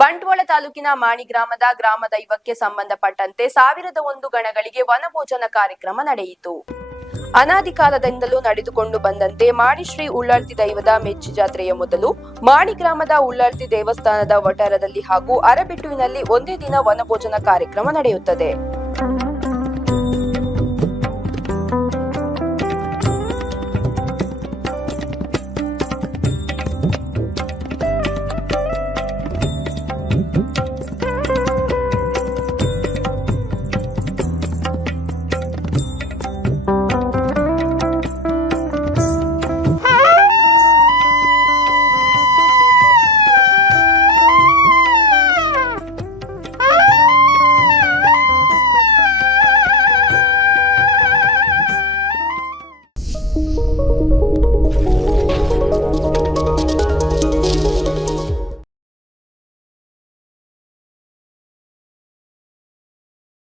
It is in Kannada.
ಬಂಟ್ವಾಳ ತಾಲೂಕಿನ ಮಾಣಿ ಗ್ರಾಮದ ಗ್ರಾಮ ದೈವಕ್ಕೆ ಸಂಬಂಧಪಟ್ಟಂತೆ 1001 ಗಣಗಳಿಗೆ ವನಭೋಜನ ಕಾರ್ಯಕ್ರಮ ನಡೆಯಿತು. ಅನಾದಿ ಕಾಲದಿಂದಲೂ ನಡೆದುಕೊಂಡು ಬಂದಂತೆ ಮಾಣಿ ಶ್ರೀ ಉಳ್ಳಾಲ್ತಿ ದೈವದ ಮೆಚ್ಚಿ ಜಾತ್ರೆಯ ಮೊದಲು ಮಾಣಿ ಗ್ರಾಮದ ಉಳ್ಳಾಲ್ತಿ ದೇವಸ್ಥಾನದ ವಠಾರದಲ್ಲಿ ಹಾಗೂ ಅರಬಿಟ್ಟುವಿನಲ್ಲಿ ಒಂದೇ ದಿನ ವನಭೋಜನ ಕಾರ್ಯಕ್ರಮ ನಡೆಯುತ್ತದೆ.